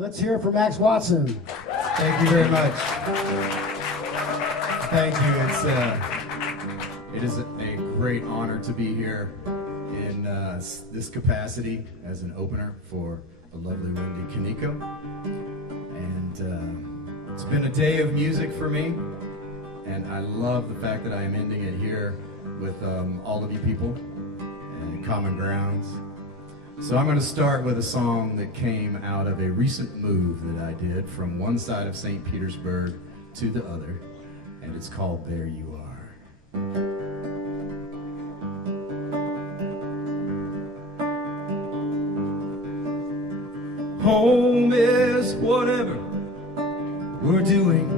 Let's hear it for Max Watson. Thank you very much. Thank you. It is a great honor to be here in this capacity as an opener for the lovely Wendy Kaneko. And it's been a day of music for me, and I love the fact that I am ending it here with all of you people and Common Grounds. So I'm going to start with a song that came out of a recent move that I did from one side of St. Petersburg to the other, and it's called There You Are. Home is whatever we're doing.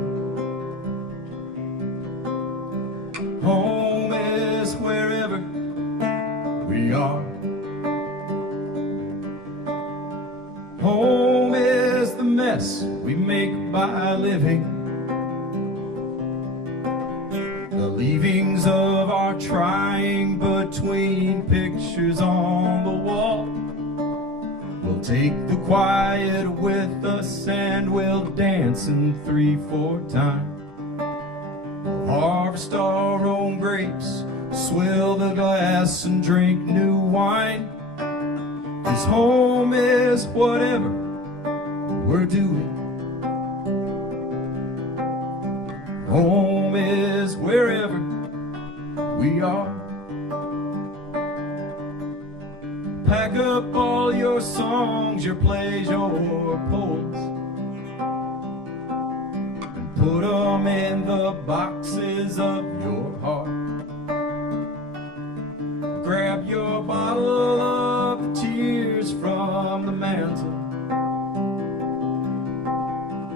Home is wherever we are. Home is the mess we make by living, the leavings of our trying between pictures on the wall. We'll take the quiet with us and we'll dance in 3/4 time. We'll harvest our own grapes, swill the glass and drink new wine. 'Cause home is whatever we're doing. Home is wherever we are. Pack up all your songs, your plays, your poems, and put them in the boxes of your heart. Grab your bottle of the tears from the mantle.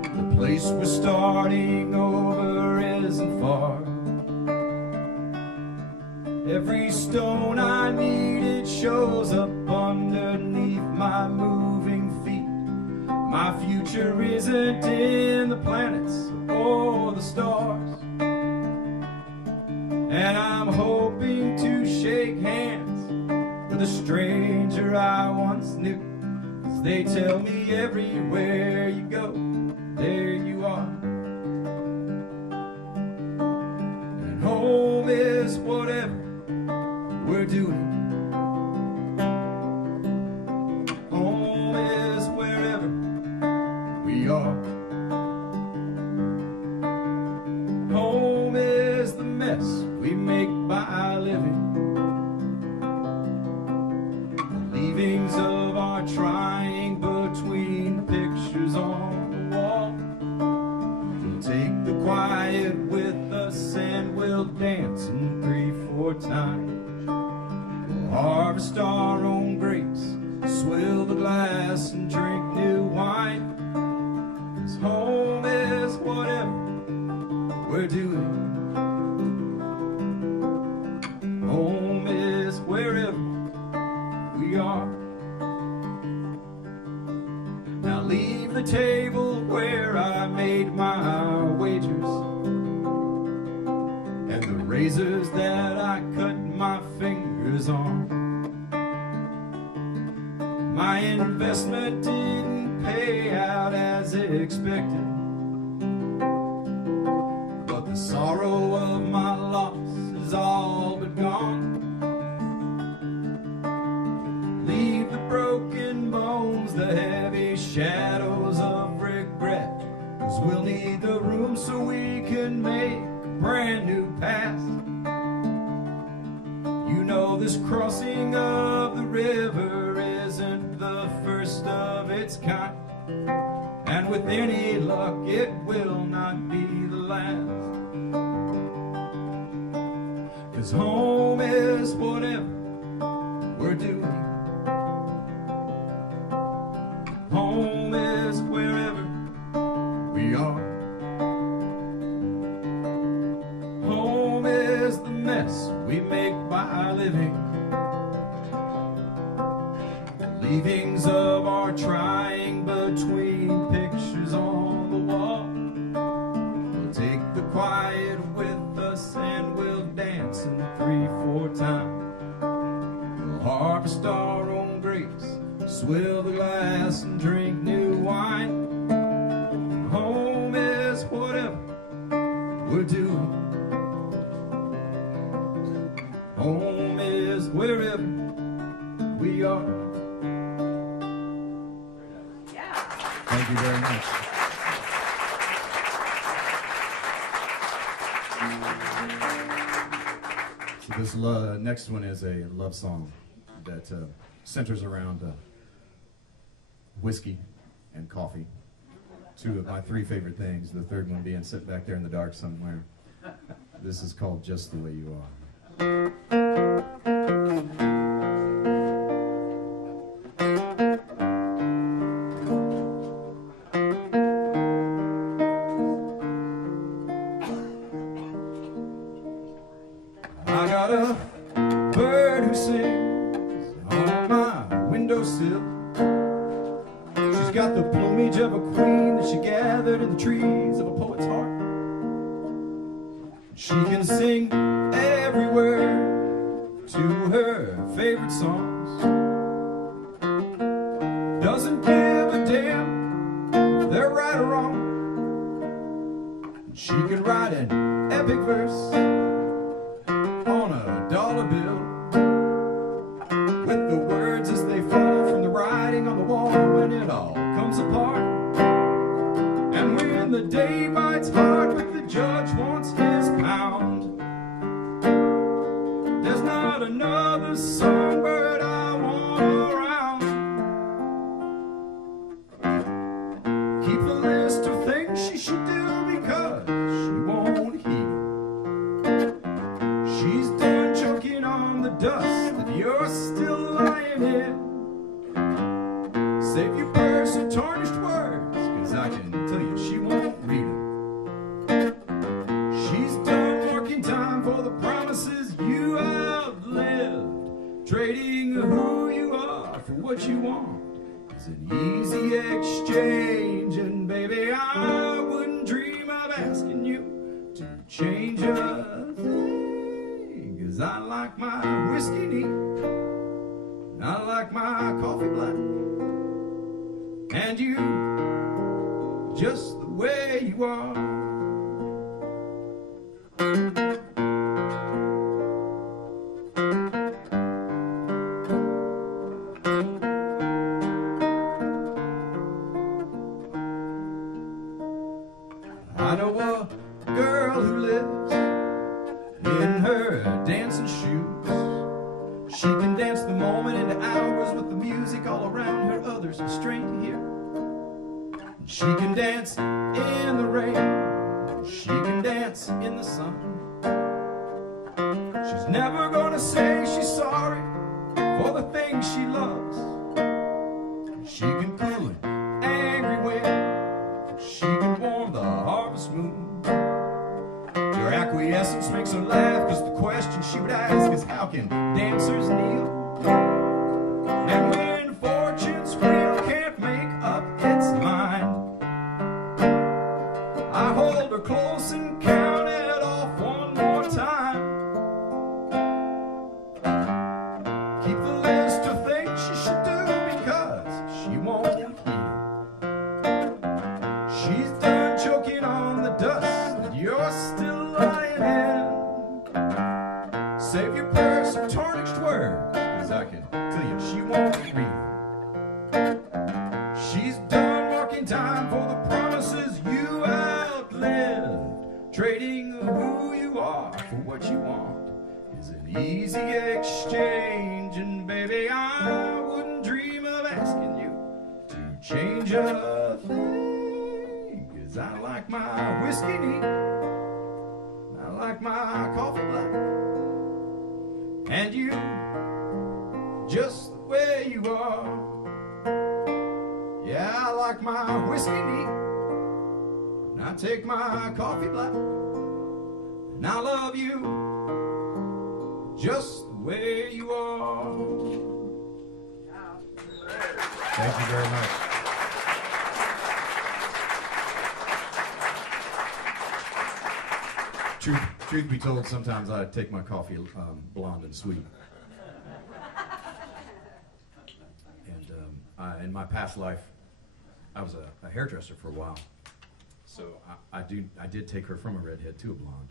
The place we're starting over isn't far. Every stone I needed shows up underneath my moving feet. My future isn't in the planets or the stars, and I'm hoping to shake hands with a stranger I once knew. 'Cause they tell me everywhere you go, there you are. And home is whatever we're doing. Home is wherever we are. Home is the mess we make by living, the leavings of our trying between pictures on the wall. We'll take the quiet with us and we'll dance in 3/4 time. We'll harvest our own grapes, swill the glass and drink new wine. 'Cause home is whatever we're doing. Home is wherever we are. Now leave the table where I made my wagers, and the razors that I cut my fingers on. My investment didn't pay out as expected, but the sorrow of my loss is all but gone. Leave the broken bones, the heavy shadows of regret, 'cause we'll need the room so we can make a brand new past. You know this crossing of the river isn't the first of its kind, and with any luck it will not be the last. 'Cause home is whatever we're doing. Home is wherever we are. Home is the mess we make by living, the leavings of our trying between pictures on the wall. We'll take the quiet with us and we'll dance in 3/4 time. We'll harvest our Thank you very much. So this next one is a love song that centers around whiskey and coffee. Two of my three favorite things, the third one being sitting back there in the dark somewhere. This is called Just the Way You Are. I got a bird who sings on my windowsill. She's got the plumage of a queen that she gathered in the trees of a poet's heart. She can sing everywhere to her favorite songs. Doesn't give a damn if they're right or wrong. She can write an epic verse on a dollar bill with the words as they fall from the writing on the wall when it all comes apart. And when the day bites hard but the judge wants his pound, there's not another songbird I want around. Keep a list of things she should do because she won't heed. She's done choking on the dust that you're still lying in. Save your purse and tarnished words, cause I can tell you she won't read them. She's done working time for the promises you outlived. Trading who you are for what you want is an easy exchange. And baby, I wouldn't dream of asking you to change a thing. Cause I like my whiskey neat, and I like my coffee black, and you just the way you are. I know a girl who lives in her dancing shoes. She can dance the moment into hours with the music all around her, others are strained to hear. She can dance in the rain, she can dance in the sun. She's never gonna say she's sorry for the things she loves. She can cool an angry wind, she can warm the harvest moon. Your acquiescence makes her laugh, cause the question she would ask is, how can dancers kneel? And when fortune's wheel can't make up its mind, I hold her close and count it off one more time. Keep the list of things she should do because she won't heed. She's done choking on the dust that you're still lying in. Save your purse of tarnished words, cause I can tell you she won't read. She's done marking time for the promises you outlived. Trading who you are for what you want is an easy exchange. And baby, I wouldn't dream of asking you to change a thing. Cause I like my whiskey neat, I like my coffee black, and you just the way you are. Yeah, I like my whiskey neat, and I take my coffee black, and I love you just the way you are. Thank you very much. Truth be told, sometimes I take my coffee blonde and sweet. And in my past life, I was a hairdresser for a while, so I did take her from a redhead to a blonde.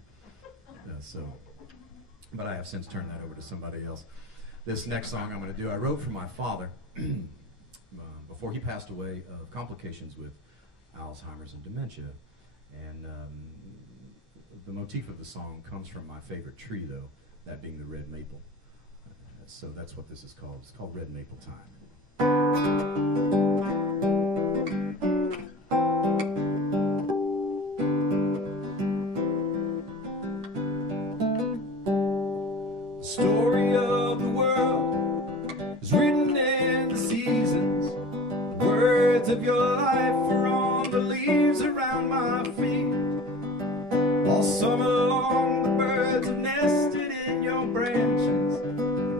But I have since turned that over to somebody else. This next song I'm going to do, I wrote for my father before he passed away of complications with Alzheimer's and dementia. And the motif of the song comes from my favorite tree, though, that being the red maple. So that's what this is called. It's called Red Maple Time. The story of the world is written in the seasons. The words of your life are on the leaves around my feet. All summer long the birds have nested in your branches.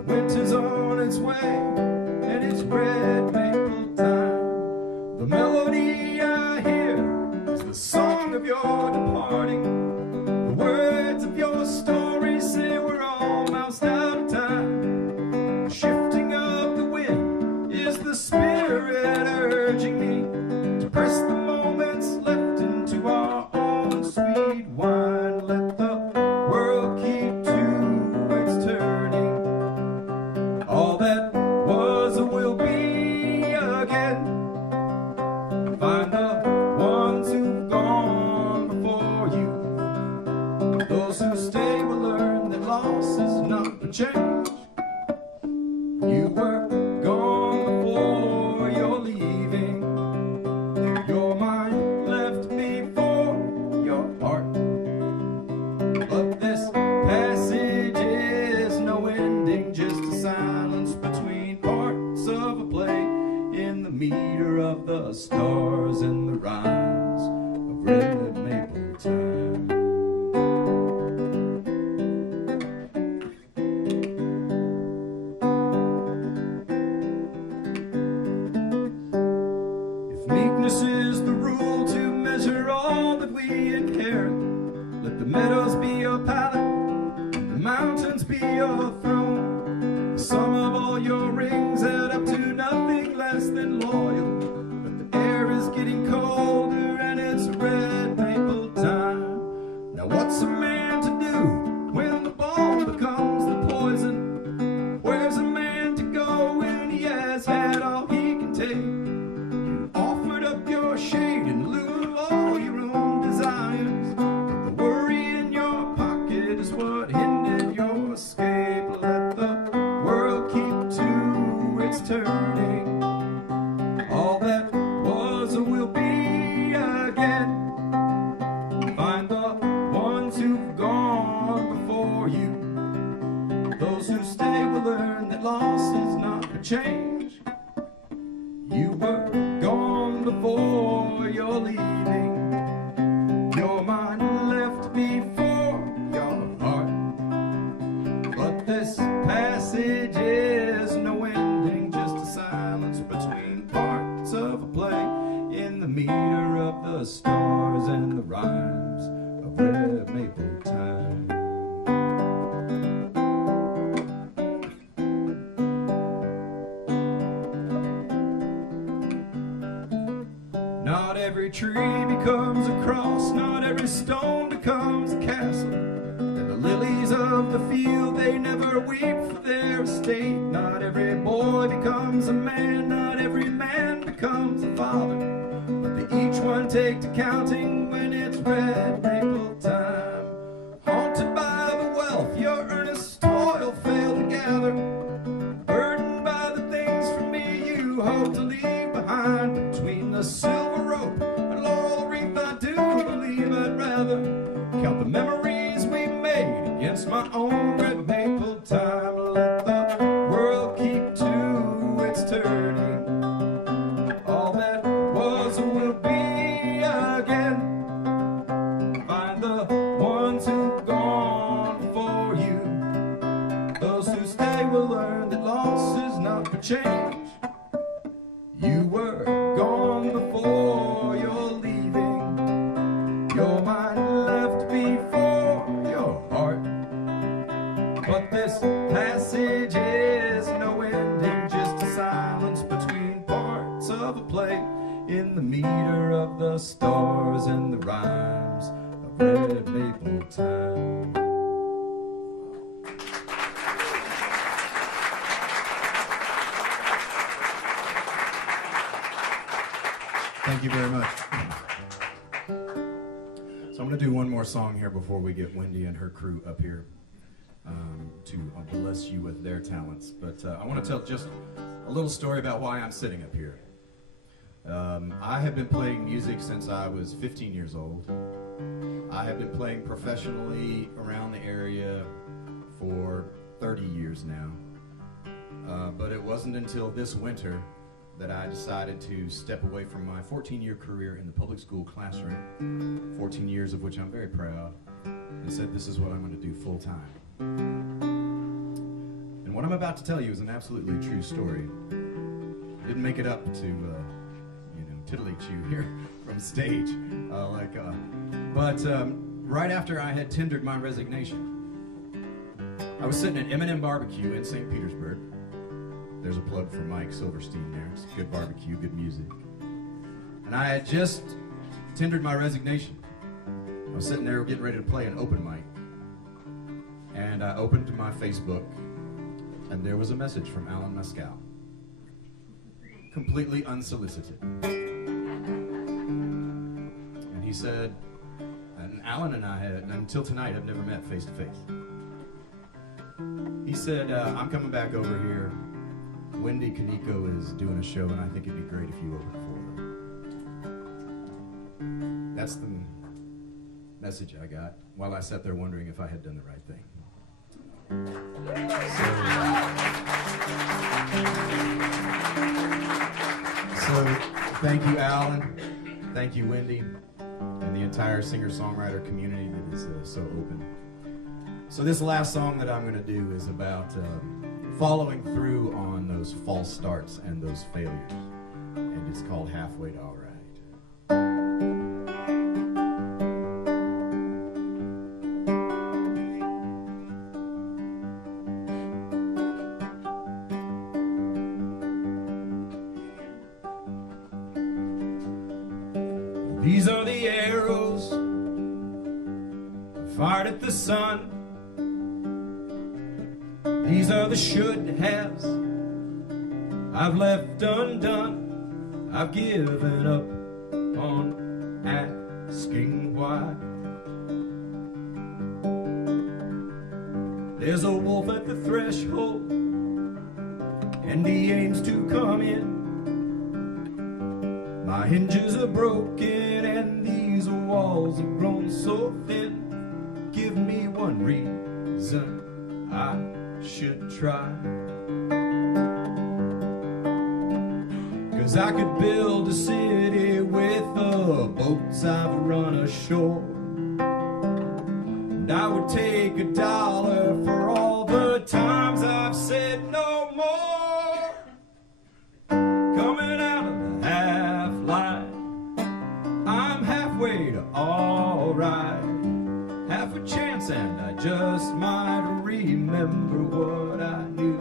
Winter's on its way and it's red maple time. The melody I hear is the song of your departing. The words of your story say we're almost out of time. The shifting of the wind is the spirit urging me to press the moments left into our own sweet wine. Let the world keep to its turning. All that was or will be again. Find the ones who've gone before you. Those who stay will learn that loss is not the change. You were gone before you're leaving. Your mind left before your heart. But this passage is no ending, just a silence between parts of a play in the meter of the stars and the rhymes of red maple time. If meekness is the rule to measure all that we inherit, let the meadows be your palette, and the mountains be your throne. The sum of all your rings add up to nothing less than loyal. But the air is getting colder and it's red maple time. Now what's a man to do when the balm becomes the poison? Where's a man to go when he has had all he can take? You offered up your shade in lieu of all your own desires, but the worry in your pocket is what hindered your escape. Let the world keep to its turning. All that was or will be again. Find the ones who've gone before you. Those who stay will learn that loss is not the change. You were gone before you're leaving. Your mind left before your heart. But this passage is no ending, just a silence between parts of a play in the meter of the stars and the rhymes of red maple time. Not every tree becomes a cross, not every stone becomes a castle. And the lilies of the field, they never weep for their estate. Not every boy becomes a man, not every man becomes a father. But they each one take to counting when it's red maple time. Haunted by the wealth your earnest toil failed to gather, burdened by the things from me you hope to leave behind. Between the silver rope and laurel wreath I do believe I'd rather count the memories we made against my own red maple time. Let the world keep to its turning. All that was or will be again. Find the ones who've gone before you. Those who stay will learn that loss is not the change. You were gone before you're leaving. Your mind left before your heart. But this passage is no ending, just a silence between parts of a play in the meter of the stars and the rhymes of red maple time. Thank you very much. So I'm going to do one more song here before we get Wendy and her crew up here to bless you with their talents. But I want to tell just a little story about why I'm sitting up here. I have been playing music since I was 15 years old. I have been playing professionally around the area for 30 years now. But it wasn't until this winter that I decided to step away from my 14-year career in the public school classroom, 14 years of which I'm very proud, and said this is what I'm going to do full time. And what I'm about to tell you is an absolutely true story. Didn't make it up to titillate you here from stage, but right after I had tendered my resignation, I was sitting at M&M Barbecue in St. Petersburg. There's a plug for Mike Silverstein there. It's good barbecue, good music. And I had just tendered my resignation. I was sitting there getting ready to play an open mic. And I opened my Facebook, and there was a message from Alan Mescal. Completely unsolicited. And he said, and Alan and I had, until tonight, have never met face to face. He said, I'm coming back over here. Wendy Kaneko is doing a show, and I think it'd be great if you opened for her. That's the message I got while I sat there wondering if I had done the right thing. So thank you, Alan. Thank you, Wendy, and the entire singer-songwriter community that is so open. So this last song that I'm going to do is about following through on those false starts and those failures. And it's called Halfway to All Right. These are the arrows fired at the sun. These are the should-haves I've left undone. I've given up on asking why. There's a wolf at the threshold, and he aims to come in. My hinges are broken, and these walls have grown so thin. Give me one reason I should try, 'cause I could build a city with the boats I've run ashore, and I would take $1 for all the times I've said no more. Coming out of the half line, I'm halfway to all right. Half a chance and I just might remember what I knew.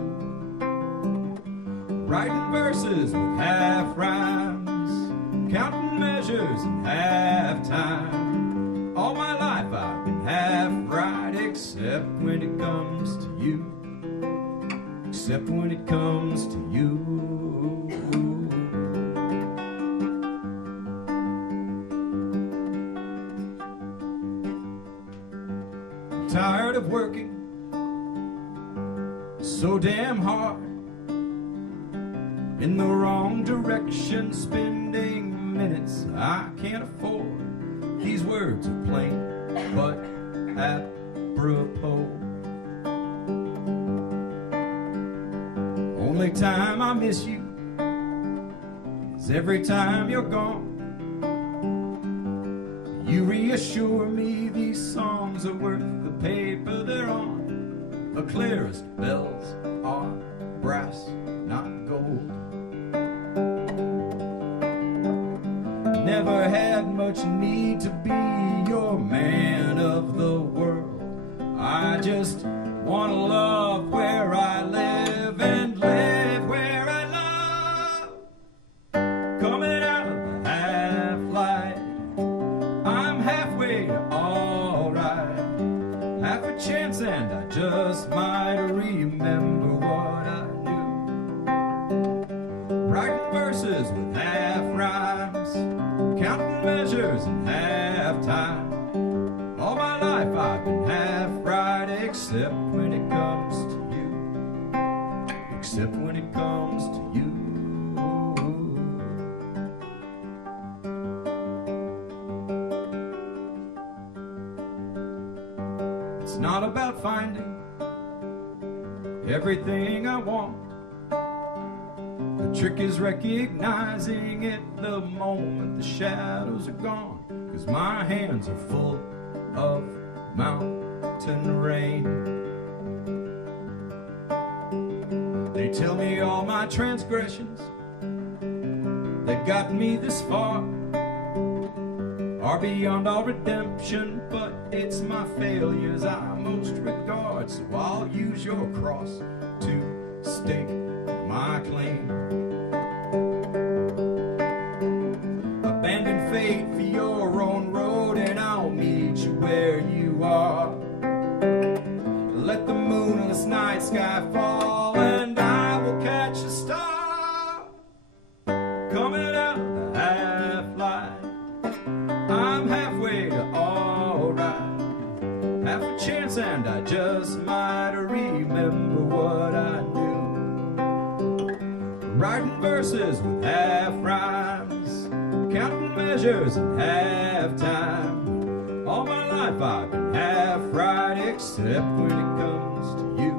Writing verses with half rhymes, counting measures in half time. All my life I've been half right, except when it comes to you. Except when it comes to you. Tired of working so damn hard in the wrong direction, spending minutes I can't afford. These words are plain but apropos. Only time I miss you is every time you're gone. You reassure me these songs are worth the paper they're on. The clearest bells are brass, not gold. Never had much need to be your man of the world. I just want to love where I live and live where I love. Coming out of the half light, I'm halfway to all right. Half a chance and I just might remember what I knew. Writing verses with half rhymes, measures and half time. All my life I've been half right, except when it comes to you. Except when it comes to you. It's not about finding everything I want. The trick is recognizing it the moment the shadows are gone. 'Cause my hands are full of mountain rain. They tell me all my transgressions that got me this far are beyond all redemption, but it's my failures I most regard. So I'll use your cross to stake my claim. Abandon fate for your own road, and I'll meet you where you are. Let the moonless night sky fall, and I will catch a star coming out of the half light. I'm halfway to alright, half a chance, and I just might remember what I knew. Writing verses with half rhymes, counting measures in half time. All my life I've been half right, except when it comes to you.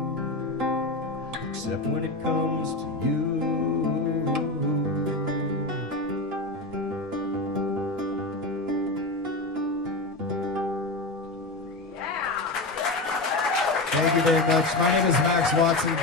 Except when it comes to you. Thank you very much. My name is Max Watson.